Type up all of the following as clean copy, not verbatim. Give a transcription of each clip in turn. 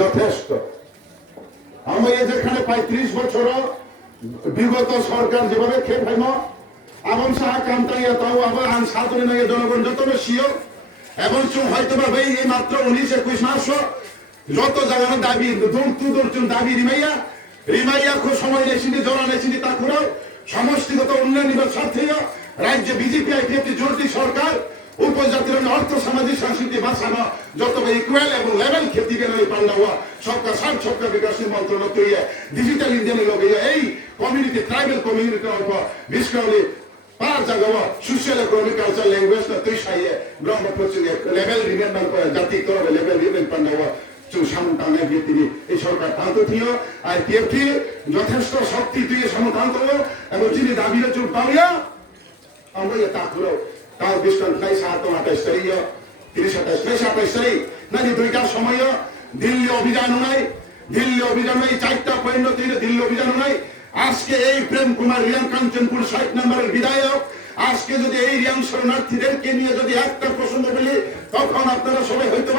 যথেষ্ট। আমি যেখানে 35 বছর বিগত সরকার যেভাবে খেয়ে ফাইম আমন সাহা কামতাইয়া তাও আবার আন সাদরে নয় জনগণ যত বেশিও এবং হয়তো বা ভাই এই মাত্র 19-21 মাস যত জায়গার দাবি দূর দাবি রিমাইয়া খুব সময় নেছিনি জড়া নেছিনি তা করেও সমষ্টিগত উন্নয়নের স্বার্থে রাজ্যে বিজেপি আইপিএফটি জোটটি সরকার উপজাতির অর্থ সামাজিক সংস্কৃতি বাঁচানো যত ইকুয়াল এবং লেভেল ক্ষেত্রে গেলে পাল্লা হওয়া সবকা সাত সবকা বিকাশ মন্ত্রণালয় তৈরি ডিজিটাল ইন্ডিয়ান লোক এই কমিউনিটি ট্রাইবেল কমিউনিটি অল্প বিশেষ করে পাঁচ জায়গা সোশ্যাল ইকোনমিক কালচার ল্যাঙ্গুয়েজ না তুই সাইয়ে ব্রহ্মপুত্র লেভেল রিমেম্বার করে জাতি করবে লেভেল রিমেম্বার পাল্লা সামনে গিয়ে তিনি এই সরকার টান্ত থিও আর টিএফটি যথেষ্ট শক্তি তুই সমতান্ত এবং যিনি দাবির চুপ পাবিয়া আমরা তা করো তাও বিস্তার 27-28 তারিখ 30-28 তারিখ নাকি দুইটার সময় দিল্লি অভিযান নাই চারটা পয়েন্ট দিল্লি অভিযান নাই আজকে এই প্রেম কুমার রিয়াং কাঞ্চনপুর 60 নম্বরের বিধায়ক আজকে যদি এই রিয়াং শরণার্থীদেরকে নিয়ে যদি একটা প্রশ্ন বলি তখন আপনারা সবাই হয়তো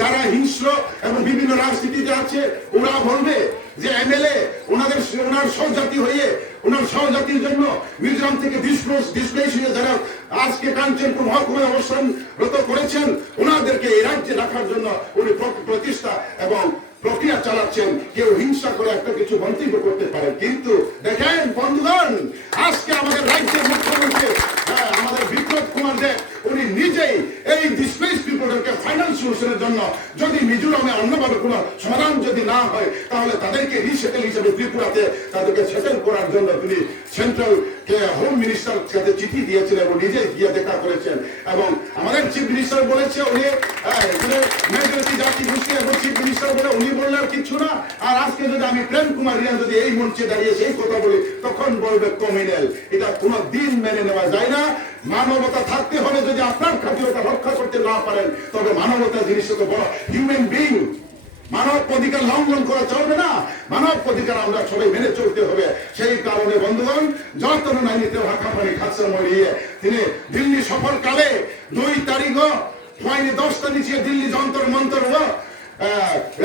যারা হিংস্র এবং বিভিন্ন রাজনীতিতে আছে ওরা বলবে যে এমএলএ ওনার সহজাতি হয়ে ওনার সহজাতির জন্য মিজোরাম থেকে ডিসপ্লেস হয়ে যারা আজকে কাঞ্চনপুর মহকুমায় অবস্থানরত করেছেন ওনাদেরকে এই রাজ্যে রাখার জন্য উনি প্রতিষ্ঠা এবং প্রক্রিয়া চালাচ্ছেন কেউ হিংসা করে একটা কিছু মন্তব্য করতে পারে কিন্তু দেখেন বন্ধুগণ আজকে আমাদের রাজ্যের মুখ্যমন্ত্রী আমাদের বিপ্লব কুমার দেব উনি নিজেই এই ডিসপ্লেস পিপলকে ফাইনাল সলিউশনের জন্য যদি মিজোরামে অন্যভাবে কোনো সমাধান যদি না হয় তাহলে তাদেরকে রিসেটেল হিসেবে ত্রিপুরাতে তাদেরকে সেটেল করার জন্য তিনি সেন্ট্রাল হোম মিনিস্টার কাছে চিঠি দিয়েছেন এবং নিজে গিয়ে দেখা করেছেন এবং আমাদের চিফ মিনিস্টার বলেছে উনি মেজরিটি জাতি গোষ্ঠী এবং চিফ মিনিস্টার বলে উনি বললে আর কিছু না আর আজকে যদি আমি প্রেম কুমার রিয়া যদি এই মঞ্চে দাঁড়িয়ে সেই কথা বলি তখন বলবে কমিউনাল এটা কোনো দিন মেনে নেওয়া যায় না মানবতা থাকতে হলে যদি আপনার খাতিরতা রক্ষা করতে না পারেন তবে মানবতা জিনিসটা তো বড় হিউম্যান বিং মানব অধিকার লঙ্ঘন করা চলবে না মানব অধিকার আমরা সবাই মেনে চলতে হবে সেই কারণে বন্ধুগণ যতন নাইনিতে হাঁকাপানি খাচ্ছেন মরিয়ে তিনি দিল্লি সফরকালে 2 তারিখ হয়নি 10 তারিখ দিল্লি যন্তর মন্তর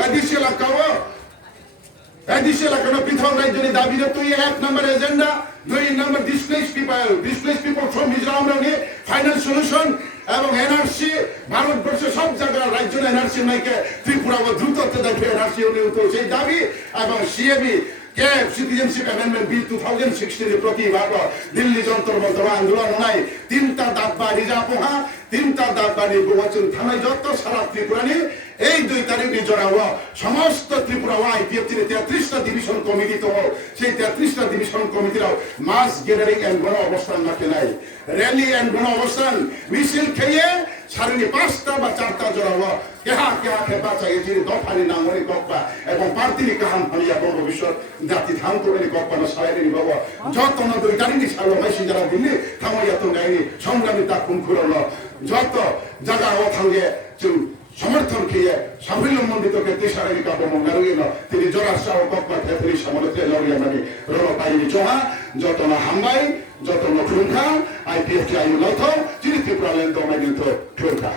এদিশে এলাকা পৃথক রাজ্যের দাবিতে তুই 1 নম্বর এজেন্ডা 2 নম্বর displace people from Mizoram final solution এবং এনআরসি ভারতবর্ষের সব জায়গায় রাজ্য এনআরসি নাইকে ত্রিপুরা দ্রুতত্ব দেখে এনআরসি সেই দাবি এবং সিএবি সিটিজেনশিপ অ্যামেন্ডমেন্ট বিল 2016 প্রতিবাদ দিল্লি যন্তর মন্তর আন্দোলন নাই 3টা দাব্বা রিজাপোহা 3টা দাব্বা নির্বাচন থানায় যত সারা ত্রিপুরানি এই 2 তারিখে জড়াবো সমস্ত ত্রিপুরা আইপিএফ 33টা ডিভিশন কমিটি তো সেই 33টা ডিভিশন কমিটিরাও মাস গ্যাদারিং এন্ড গণ অবস্থান রাখে নাই র্যালি এন্ড গণ অবস্থান মিছিল খেয়ে সারিনি 5টা বা 4টা জড়াবো কেহা খেপা চাই যে দফারি নামনি কপ্পা এবং পার্টিনি কাহান ফালিয়া ভবিষ্যৎ জাতি ধান করে কপ্পা না সাইনি বাবা যত না 2 তারিখে সালো মাইসি যারা দিল্লি থামাইয়া তো গাইনি সংগ্রামী তা খুন খুরল যত জায়গা ও থাঙ্গে সমর্থন খেয়ে সাফল্যমণ্ডিত ক্ষেত্রে শারীরিক অপমঙ্গারুই তিনি জোরাসা ও কপ্পা ক্ষেত্রে সমর্থে লড়িয়া মানে রণপাইনি চোহা যত না হাম্বাই যত না ঠুঙ্খা আইপিএফ আইন লথ চিনি ত্রিপুরা লেন তো মাইনি তো ঠুঙ্খা